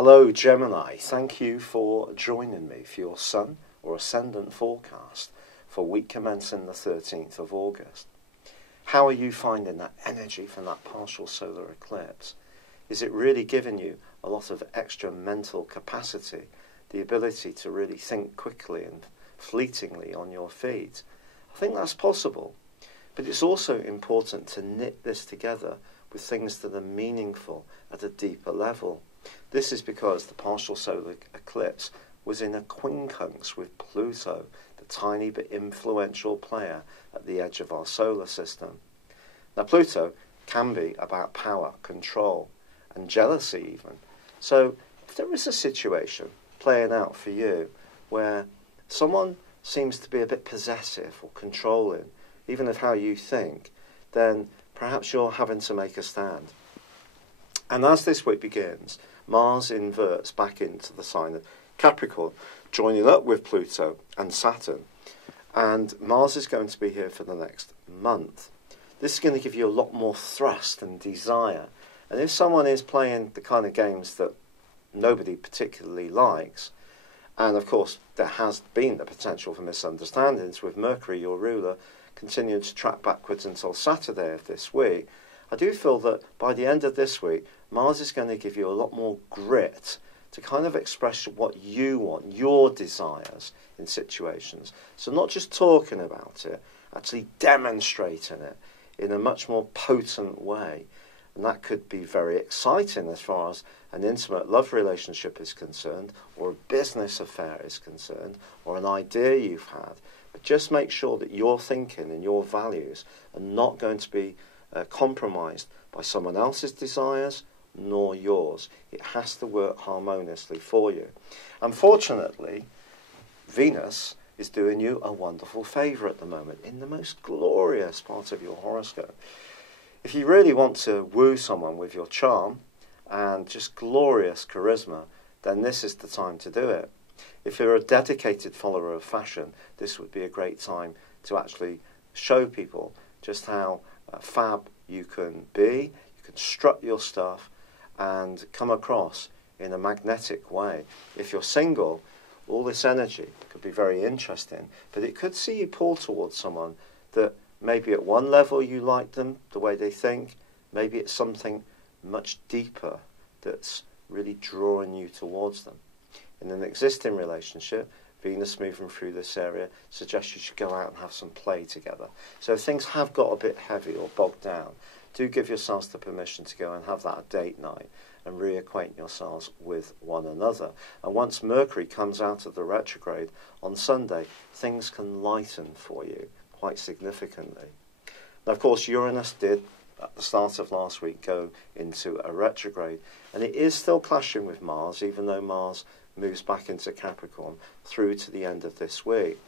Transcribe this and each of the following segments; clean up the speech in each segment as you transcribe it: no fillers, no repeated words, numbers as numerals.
Hello Gemini, thank you for joining me for your Sun or Ascendant forecast for week commencing the 13th of August. How are you finding that energy from that partial solar eclipse? Is it really giving you a lot of extra mental capacity, the ability to really think quickly and fleetingly on your feet? I think that's possible, but it's also important to knit this together with things that are meaningful at a deeper level. This is because the partial solar eclipse was in a quincunx with Pluto, the tiny but influential player at the edge of our solar system. Now Pluto can be about power, control, and jealousy even. So if there is a situation playing out for you where someone seems to be a bit possessive or controlling, even of how you think, then perhaps you're having to make a stand. And as this week begins, Mars inverts back into the sign of Capricorn, joining up with Pluto and Saturn. And Mars is going to be here for the next month. This is going to give you a lot more thrust and desire. And if someone is playing the kind of games that nobody particularly likes, and of course there has been the potential for misunderstandings with Mercury, your ruler, continuing to track backwards until Saturday of this week, I do feel that by the end of this week, Mars is going to give you a lot more grit to kind of express what you want, your desires in situations. So not just talking about it, actually demonstrating it in a much more potent way. And that could be very exciting as far as an intimate love relationship is concerned, or a business affair is concerned, or an idea you've had. But just make sure that your thinking and your values are not going to be compromised by someone else's desires nor yours. It has to work harmoniously for you. Unfortunately, Venus is doing you a wonderful favour at the moment in the most glorious part of your horoscope. If you really want to woo someone with your charm and just glorious charisma, then this is the time to do it. If you're a dedicated follower of fashion, this would be a great time to actually show people just how fab you can be. You can strut your stuff and come across in a magnetic way. If you're single, all this energy could be very interesting, but it could see you pull towards someone that maybe at one level you like them, the way they think, maybe it's something much deeper that's really drawing you towards them. In an existing relationship, Venus moving through this area suggests you should go out and have some play together. So if things have got a bit heavy or bogged down, do give yourselves the permission to go and have that date night and reacquaint yourselves with one another. And once Mercury comes out of the retrograde on Sunday, things can lighten for you quite significantly. Now, of course, Uranus did, at the start of last week, go into a retrograde. And it is still clashing with Mars, even though Mars moves back into Capricorn through to the end of this week,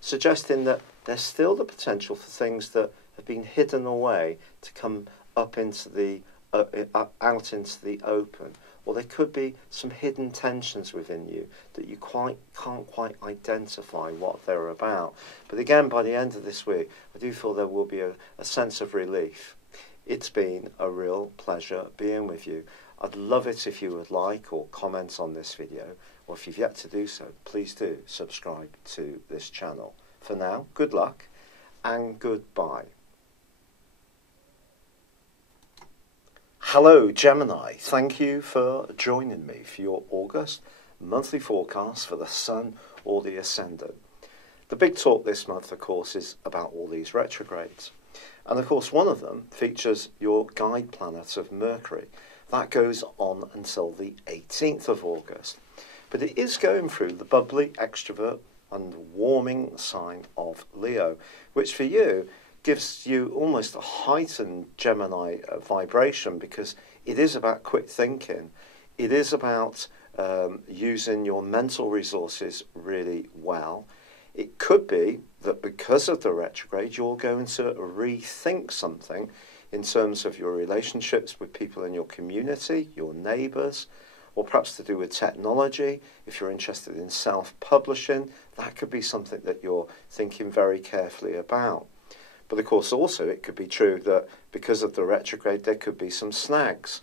suggesting that there's still the potential for things that have been hidden away to come up into the out into the open, or there could be some hidden tensions within you that you can't quite identify what they're about. But again, by the end of this week, I do feel there will be a sense of relief. It's been a real pleasure being with you. I'd love it if you would like or comment on this video, or if you've yet to do so, please do subscribe to this channel. For now, good luck and goodbye. Hello Gemini, thank you for joining me for your August monthly forecast for the Sun or the Ascendant. The big talk this month, of course, is about all these retrogrades. And of course, one of them features your guide planet of Mercury. That goes on until the 18th of August. But it is going through the bubbly, extrovert and warming sign of Leo, which for you gives you almost a heightened Gemini vibration, because it is about quick thinking. It is about using your mental resources really well. It could be that because of the retrograde, you're going to rethink something in terms of your relationships with people in your community, your neighbours, or perhaps to do with technology. If you're interested in self-publishing, that could be something that you're thinking very carefully about. But of course also it could be true that because of the retrograde there could be some snags.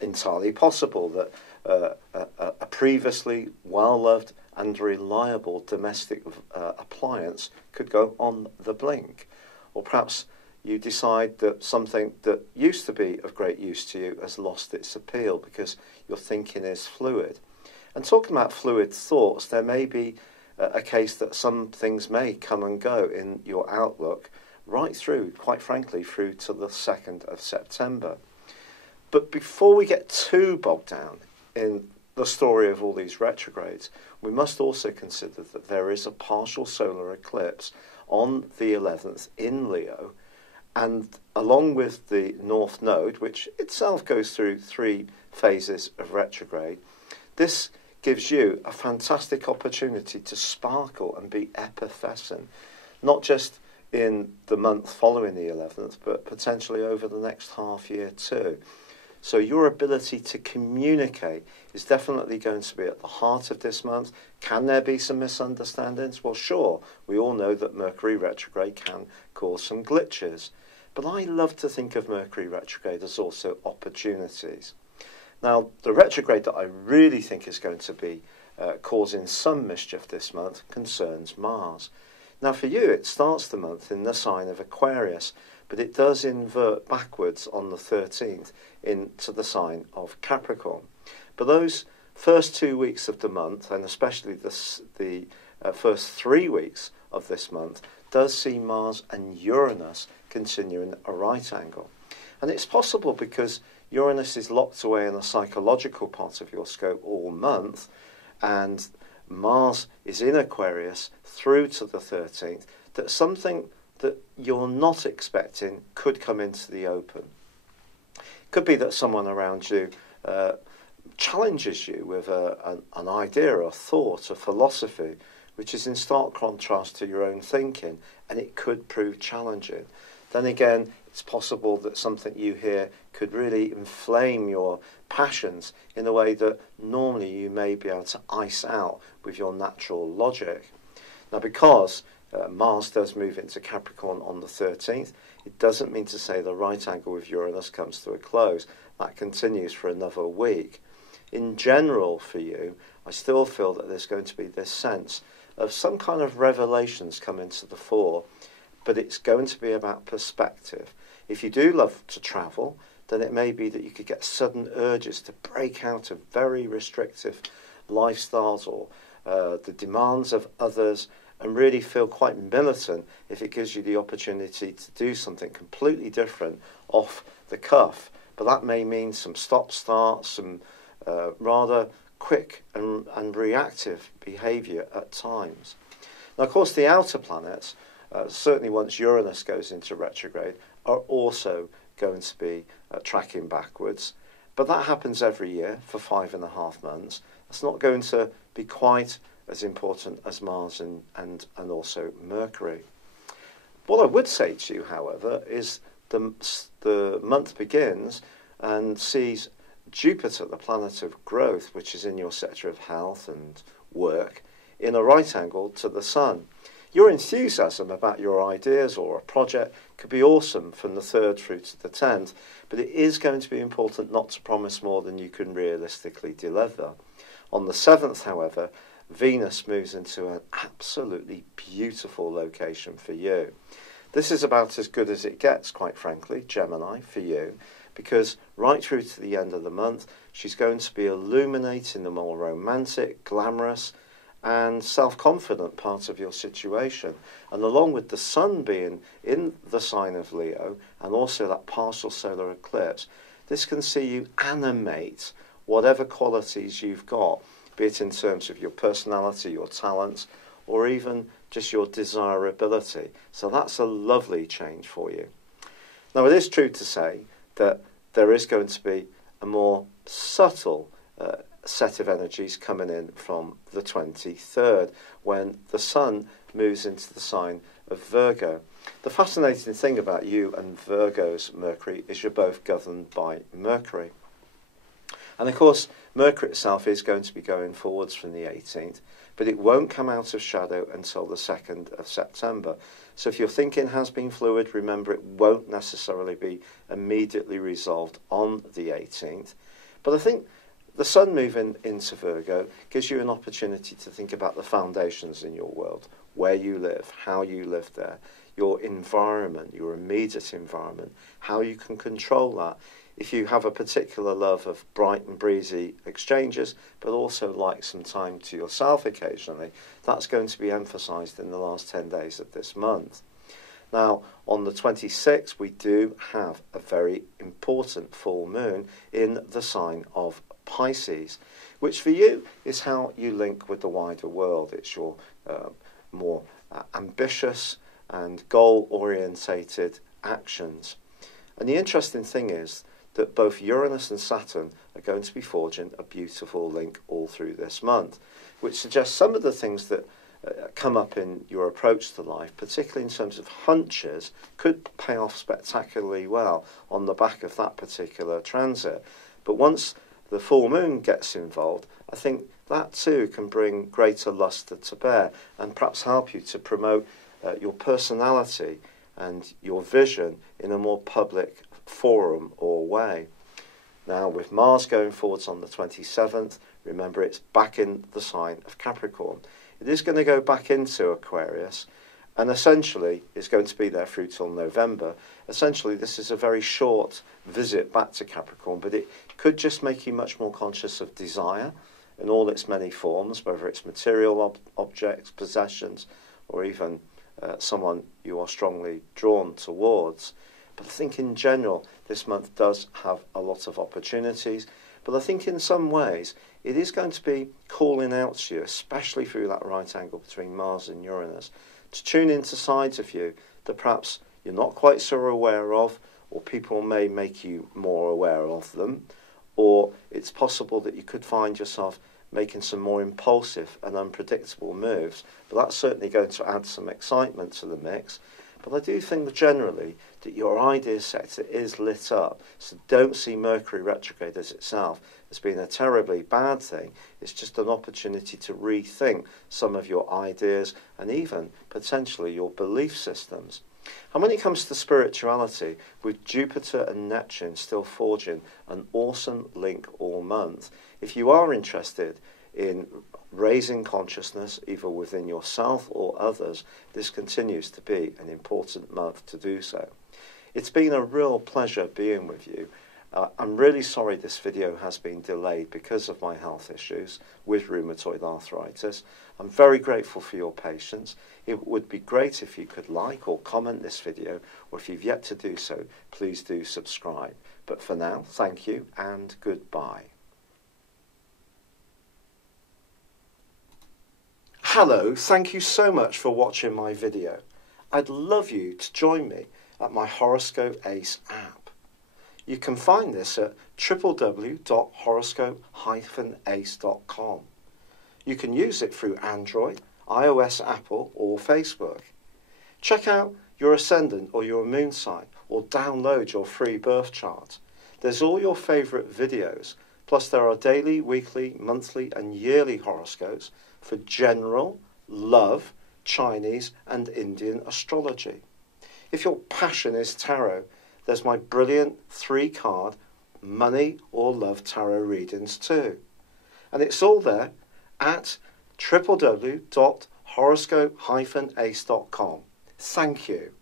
Entirely possible that a previously well-loved and reliable domestic appliance could go on the blink. Or perhaps you decide that something that used to be of great use to you has lost its appeal because your thinking is fluid. And talking about fluid thoughts, there may be a case that some things may come and go in your outlook right through, quite frankly, through to the 2nd of September. But before we get too bogged down in the story of all these retrogrades, we must also consider that there is a partial solar eclipse on the 11th in Leo, and along with the North Node, which itself goes through 3 phases of retrograde, this gives you a fantastic opportunity to sparkle and be effervescent, not just in the month following the 11th, but potentially over the next half year too. So your ability to communicate is definitely going to be at the heart of this month. Can there be some misunderstandings? Well, sure. We all know that Mercury retrograde can cause some glitches. But I love to think of Mercury retrograde as also opportunities. Now, the retrograde that I really think is going to be causing some mischief this month concerns Mars. Now, for you, it starts the month in the sign of Aquarius, but it does invert backwards on the 13th into the sign of Capricorn. But those first 2 weeks of the month, and especially the first 3 weeks of this month, does see Mars and Uranus continuing a right angle. And it's possible because Uranus is locked away in the psychological part of your scope all month, and Mars is in Aquarius through to the 13th, that something that you're not expecting could come into the open. It could be that someone around you challenges you with an idea, a thought, a philosophy, which is in stark contrast to your own thinking, and it could prove challenging. Then again, it's possible that something you hear could really inflame your passions in a way that normally you may be able to ice out with your natural logic. Now, because Mars does move into Capricorn on the 13th, it doesn't mean to say the right angle with Uranus comes to a close. That continues for another week. In general, for you, I still feel that there's going to be this sense of some kind of revelations coming to the fore, but it's going to be about perspective. If you do love to travel, then it may be that you could get sudden urges to break out of very restrictive lifestyles or the demands of others, and really feel quite militant if it gives you the opportunity to do something completely different off the cuff. But that may mean some stop-starts, some rather quick and reactive behaviour at times. Now, of course, the outer planets, certainly once Uranus goes into retrograde, are also going to be tracking backwards. But that happens every year for 5.5 months. It's not going to be quite as important as Mars and also Mercury. What I would say to you, however, is the month begins and sees Jupiter, the planet of growth, which is in your sector of health and work, in a right angle to the Sun. Your enthusiasm about your ideas or a project could be awesome from the 3rd through to the 10th, but it is going to be important not to promise more than you can realistically deliver. On the 7th, however, Venus moves into an absolutely beautiful location for you. This is about as good as it gets, quite frankly, Gemini, for you, because right through to the end of the month, she's going to be illuminating the more romantic, glamorous, and self-confident part of your situation. And along with the Sun being in the sign of Leo, and also that partial solar eclipse, this can see you animate whatever qualities you've got, be it in terms of your personality, your talents, or even just your desirability. So that's a lovely change for you. Now, it is true to say that there is going to be a more subtle set of energies coming in from the 23rd, when the Sun moves into the sign of Virgo. The fascinating thing about you and Virgo's Mercury is you're both governed by Mercury. And of course, Mercury itself is going to be going forwards from the 18th, but it won't come out of shadow until the 2nd of September. So if your thinking has been fluid, remember it won't necessarily be immediately resolved on the 18th. But I think The sun moving into Virgo gives you an opportunity to think about the foundations in your world, where you live, how you live there, your environment, your immediate environment, how you can control that. If you have a particular love of bright and breezy exchanges, but also like some time to yourself occasionally, that's going to be emphasised in the last 10 days of this month. Now, on the 26th, we do have a very important full moon in the sign of Pisces, which for you is how you link with the wider world. It's your more ambitious and goal-orientated actions. And the interesting thing is that both Uranus and Saturn are going to be forging a beautiful link all through this month, which suggests some of the things that come up in your approach to life, particularly in terms of hunches, could pay off spectacularly well on the back of that particular transit. But once the full moon gets involved, I think that too can bring greater lustre to bear and perhaps help you to promote your personality and your vision in a more public forum or way. Now, with Mars going forwards on the 27th, remember it's back in the sign of Capricorn. It is going to go back into Aquarius, and essentially it's going to be there through till November. Essentially, this is a very short visit back to Capricorn, but it could just make you much more conscious of desire in all its many forms, whether it's material objects, possessions, or even someone you are strongly drawn towards. But I think in general, this month does have a lot of opportunities. But I think in some ways, it is going to be calling out to you, especially through that right angle between Mars and Uranus, to tune into sides of you that perhaps you're not quite so aware of, or people may make you more aware of them, or it's possible that you could find yourself making some more impulsive and unpredictable moves. But that's certainly going to add some excitement to the mix. But I do think that generally that your idea sector is lit up. So don't see Mercury retrograde as itself as being a terribly bad thing. It's just an opportunity to rethink some of your ideas and even potentially your belief systems. And when it comes to spirituality, with Jupiter and Neptune still forging an awesome link all month, if you are interested in raising consciousness, either within yourself or others, this continues to be an important month to do so. It's been a real pleasure being with you. I'm really sorry this video has been delayed because of my health issues with rheumatoid arthritis. I'm very grateful for your patience. It would be great if you could like or comment this video, or if you've yet to do so, please do subscribe. But for now, thank you and goodbye. Hello, thank you so much for watching my video. I'd love you to join me at my Horoscope Ace app. You can find this at www.horoscope-ace.com. You can use it through Android, iOS, Apple or Facebook. Check out your ascendant or your moon sign or download your free birth chart. There's all your favourite videos, plus there are daily, weekly, monthly and yearly horoscopes for general, love, Chinese and Indian astrology. If your passion is tarot, there's my brilliant 3-card money or love tarot readings too. And it's all there at www.horoscope-ace.com. Thank you.